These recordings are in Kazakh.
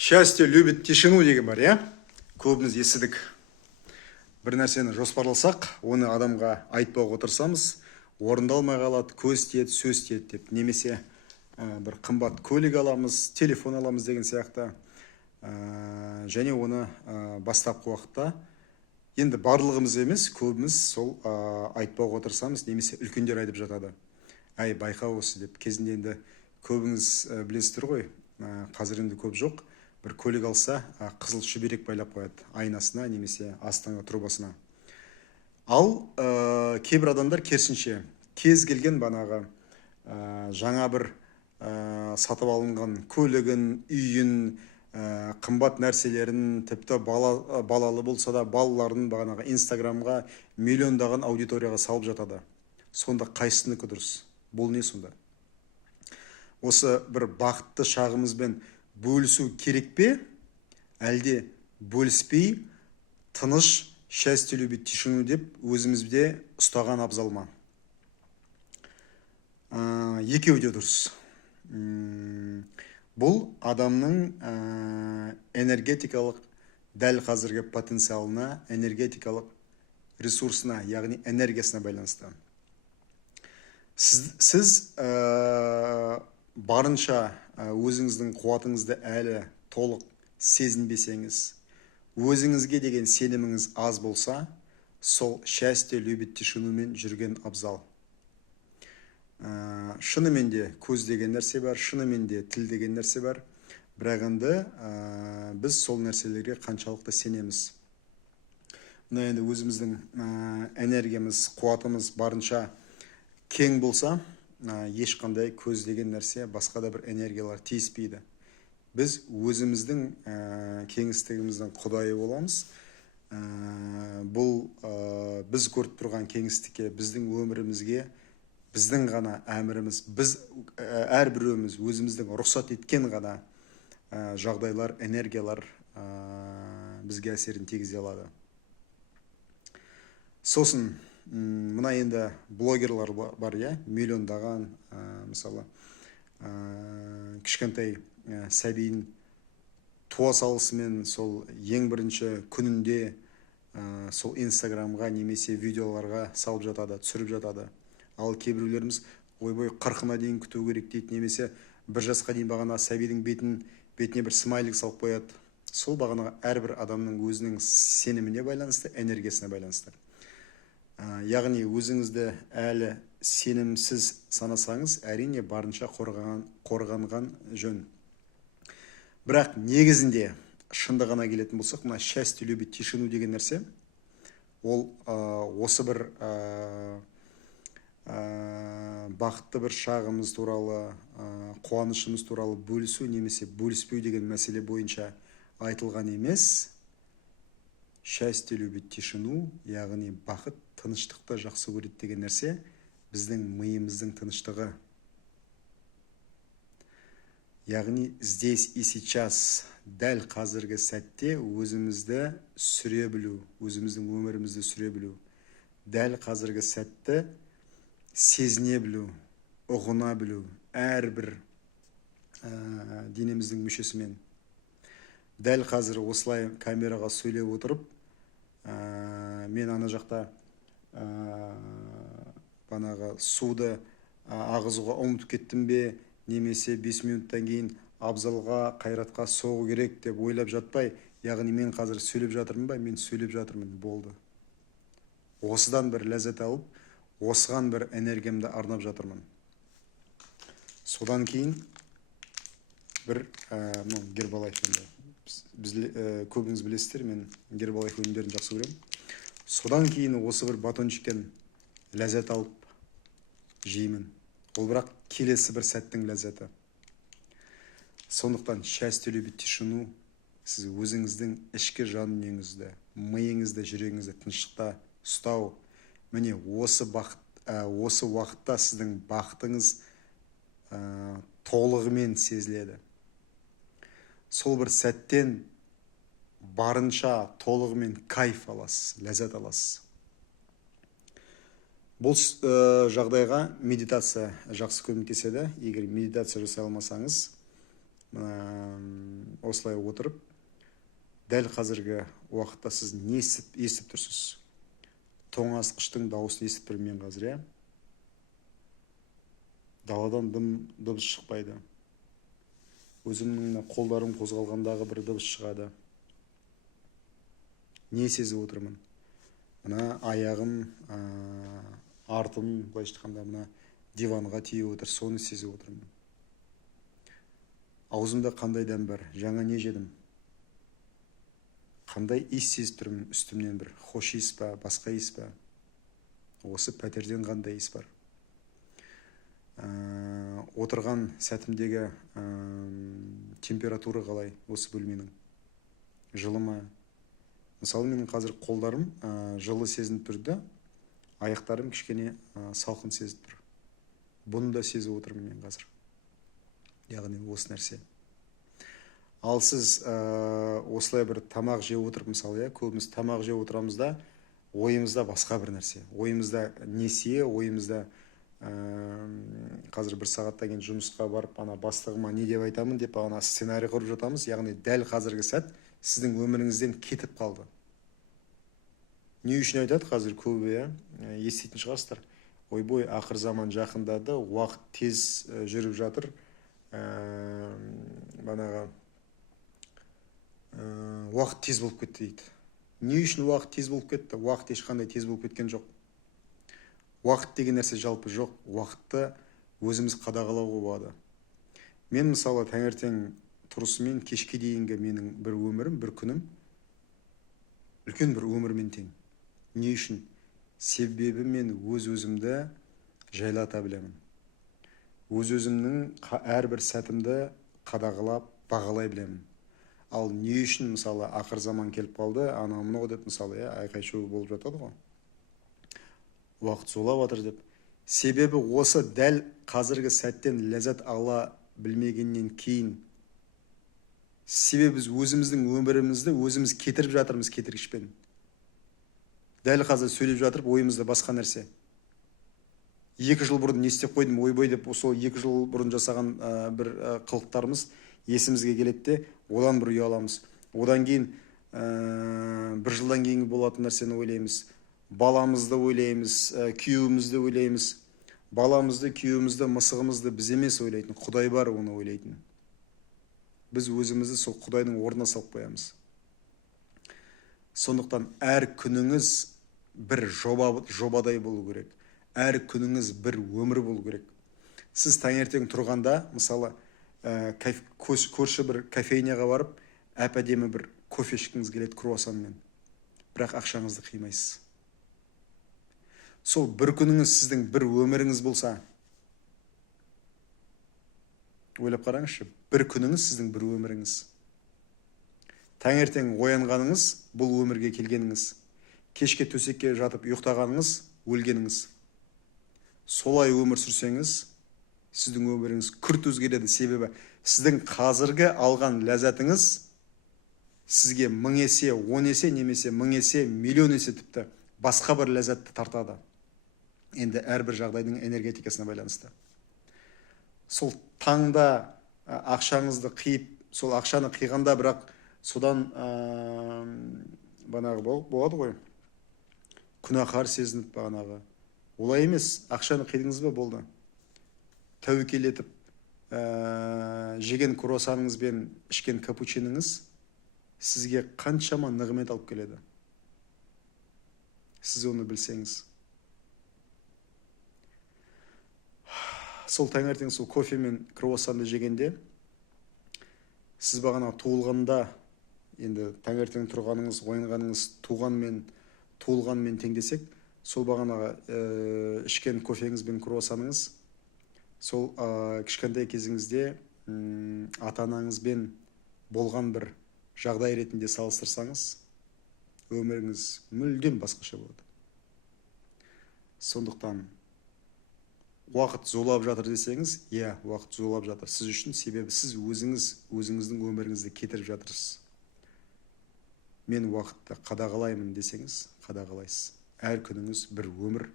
Счастье любит тишину деген бар, иә? Көбіміз естідік. Бір нәрсені жоспарласақ, оны адамға айтпауға отырсамыз, орындалмай қалады, көз тиеді, сөз тиеді деп. Немесе бір қымбат көлік аламыз, телефон аламыз деген сияқты. Және оны бастапқы уақытта енді барлығымыз емес, көбіміз сол айтпауға отырсамыз, немесе үлкендер айтып жатады. Әй, байқа осы деп. Кезінде енді көбіңіз білесіздер ғой, қазір енді көп жоқ. Бір көлік алса, қызыл шүберек байлап қояды айнасына немесе астыңғы трубасына. Ал кейбір адамдар керісінше, кез келген банағы жаңа бір сатып алынған көлігін, үйін, қымбат нәрселерін, тіпті балалы болса да балаларын бағанағы инстаграмға миллиондаған аудиторияға салып жатады. Сонда қайсыныкі дұрыс? Бұл не сонда? Осы бір бақытты шағымызбен бөлісу керек пе? Әлде бөліспей, тыныш, счастье любит тишину деп өзімізде ұстаған абзал ма? Екеуі де дұрыс. Бұл адамның энергетикалық дәл қазіргі потенциалына, энергетикалық ресурсына, яғни энергиясына байланысты. Сіз барынша өзіңіздің қуатыңызды әлі толық сезінбесеңіз, өзіңізге деген сеніміңіз аз болса, сол счастье любит тишинумен жүрген абзал. Шынымен де көз деген нәрсе бар, шынымен де тіл деген нәрсе бар. Бірақ енді біз сол нәрселерге қаншалықты сенеміз. Мына енді өзіміздің энергиямыз, қуатымыз барынша кең болса, ешқандай көз деген нәрсе, басқа да бір энергиялар тиіспейді. Біз өзіміздің кеңістігіміздің құдайы боламыз. Бұл біз көріп тұрған кеңістікке, біздің өмірімізге, біздің ғана әміріміз, біз әрбіреуіміз өзіміздің рұқсат еткен ғана жағдайлар, энергиялар бізге әсерін тигізе алады. Сосын мына енді блогерлар бар, иә, миллиондаған, мысалы, кішкентай сәбиін туа салысымен сол ең бірінші күнінде сол инстаграмға немесе видеоларға салып жатады, түсіріп жатады. Ал кейбіреулеріміз ойбой 40-ына дейін күту керек дейді, немесе 1 жасқа дейін бағана сәбидің бетіне бір смайлик салып қояды. Сол бағана әрбір адамның өзінің сеніміне байланысты, энергиясына байланысты. Яғни өзіңізді әлі сенімсіз санасаңыз, әрине барынша қорғанған жөн. Бірақ негізінде шындығына келетін болсақ, мына счастье любит тишину деген нәрсе, ол осы бір бақытты бір шағымыз туралы, қуанышымыз туралы бөлісу немесе бөліспеу деген мәселе бойынша айтылған емес. Счастье любит тишину, яғни бақыт тыныштықты жақсы көреді деген нәрсе біздің миымыздың тыныштығы. Яғни здесь и сейчас, дәл қазіргі сәтте өзімізді сүре білу, өзіміздің өмірімізді сүре білу. Дәл қазіргі сәтті сезіне білу, ұғына білу, әрбір денеміздің мүшесімен. Дәл қазір осылай камераға сөйлеп отырып, мен ана жақта банағы суды ағызуға ұмытып кеттім бе, немесе 5 минуттан кейін абзалға, қайратқа соғу керек деп ойлап жатпай, яғни мен қазір сөйлеп жатырмын ба, мен сөйлеп жатырмын, болды. Осыдан бір ләззат алып, осыған бір энергиямды арнап жатырмын. Содан кейін бір Гербалайф енді. Біз көбіңіз білесіздер, мен Гербалайф өнімдерін жақсы көремін. Содан кейін осы бір батончиктен ләззат алып жеймін. Ол бірақ келесі бір сәттің ләззаты. Сондықтан счастье любит тишину, сіз өзіңіздің ішкі жан дүниеңізді, миыңызды, жүрегіңізді тыныштықта ұстау. Міне осы уақытта сіздің бақытыңыз толығымен сезіледі. Сол бір сәттен барынша толығымен кайф аласыз, ләззат аласыз. Бұл жағдайға медитация жақсы көмектеседі. Егер медитация жасай алмасаңыз, осылай отырып, дәл қазіргі уақытта сіз не естіп тұрсыз? Тоңазытқыштың дауысын естіп тұрмын мен қазір, иә? Даладан дыбыс шықпайды. Өзімнің қолдарым қозғалғандағы бір дыбыс шығады. Не сезіп отырмын? Мына аяғым, артым, былайша айтқанда, мына диванға тиіп отыр, соны сезіп отырмын. Аузымда қандай дәм бар, жаңа не жедім? Қандай иіс сезіп тұрмын үстімнен, бір хош иіс па, басқа иіс па? Осы пәтерден қандай иіс бар? Отырған сәтімдегі температура қалай осы бөлменің? Жылы ма? Мысалы, менің қазір қолдарым жылы сезініп тұрды, аяқтарым кішкене салқын сезіп тұр. Бұны да сезіп отырмын мен қазір. Яғни осы нәрсе. Ал сіз осылай бір тамақ жеп отырып, мысалы, көбіміз тамақ жеп отырамыз да, ойымызда басқа бір нәрсе. Ойымызда несие, ойымызда қазір бір сағаттан кейін жұмысқа барып, бастығыма не деп айтамын деп, сценарий құрып жатамыз. Яғни дәл қазіргі сәт сіздің өміріңізден кетіп қалды. Не үшін айтады қазір көбі, еститін шығарсыздар. Ойбой, ақыр заман жақындады, уақыт тез жүріп жатыр. Уақыт тез болып кетті дейді. Не үшін уақыт тез болып кетті? Уақыт ешқандай тез болып кеткен жоқ. Уақыт деген нәрсе жалпы жоқ. Уақытты өзіміз қадағалауға болады. Мен мысалы таңертең тұрысымен кешке дейінгі менің бір өмірім, бір күнім үлкен бір өмірмен тең. Не үшін? Себебі мен өз-өзімді жайлата білемін. Өз-өзімнің әрбір сәтімді қадағалап, бағалай білемін. Ал не үшін, мысалы, ақыр заман келіп қалды, мынау деп, мысалы, айқай-шу болып жатады ғой. Уақыт зулап жатыр деп. Себебі осы дәл қазіргі сәттен ләззат ала білмегеннен кейін, себебі біз өзіміздің өмірімізді өзіміз кетіріп жатырмыз кетіргішпен. Дәл қазір сөйлеп жатырып, ойымызда басқа нәрсе. 2 жыл бұрын не істеп қойдым, ойбой деп, сол 2 жыл бұрын жасаған бір қылықтарымыз есімізге келеді де, одан бір ұяламыз. Одан кейін 1 жылдан кейінгі болатын нәрсені ойлаймыз. Баламызды ойлаймыз, күйеуімізді ойлаймыз. Баламызды, күйеуімізді, мысығымызды біз емес ойлайтын, Құдай бар оны ойлайтын. Біз өзімізді сол Құдайдың орнына салып қоямыз. Сондықтан әр күніңіз бір жобадай болу керек. Әр күніңіз бір өмір болу керек. Сіз таңертең тұрғанда, мысалы, көрші бір кофейняға барып, әп-әдемі бір кофе ішкіңіз келеді круассанмен. Бірақ ақшаңызды қимайсыз. Сол бір күніңіз сіздің бір өміріңіз болса, ойлап қараңызшы, бір күніңіз сіздің бір өміріңіз. Таңертең оянғаныңыз бұл өмірге келгеніңіз. Кешке төсекке жатып ұйықтағаныңыз өлгеніңіз. Солай өмір сүрсеңіз, сіздің өміріңіз күрт өзгереді. Себебі сіздің қазіргі алған ләззатыңыз сізге 1000 есе, 10 есе, немесе 1000 есе, миллион есе тіпті басқа бір ләззатты тартады. Енді әрбір жағдайдың энергетикасына байланысты. Сол таңда ақшаңызды қиып, сол ақшаны қиғанда, бірақ содан болады ғой, күнәһар сезініп бағанағы. Олай емес, ақшаны қидыңыз ба, болды. Тәуекел етіп, жеген круассаныңыз бен ішкен капучиніңіз сізге қаншама нығмет алып келеді. Сіз оны білсеңіз. Сол таңертең сол кофе мен круассанды жегенде, сіз бағана туылғанда, енді таңертең тұрғаныңыз, ойынғаныңыз туылғанмен теңдесек, сол бағана ішкен кофеңіз бен круассаныңыз, сол кішкентай кезіңізде ата-анаңызбен болған бір жағдай ретінде салыстырсаңыз, өміріңіз мүлдем басқаша болады. Сондықтан уақыт зулап жатыр десеңіз, уақыт зулап жатыр сіз үшін, себебі сіз өзіңіздің өміріңізді кетіріп жатырсыз. Мен уақытты қадағалаймын десеңіз, қадағалайсыз. Әр күніңіз бір өмір,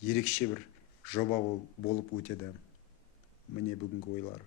ерекше бір жоба болып өтеді. Міне бүгінгі ойлар.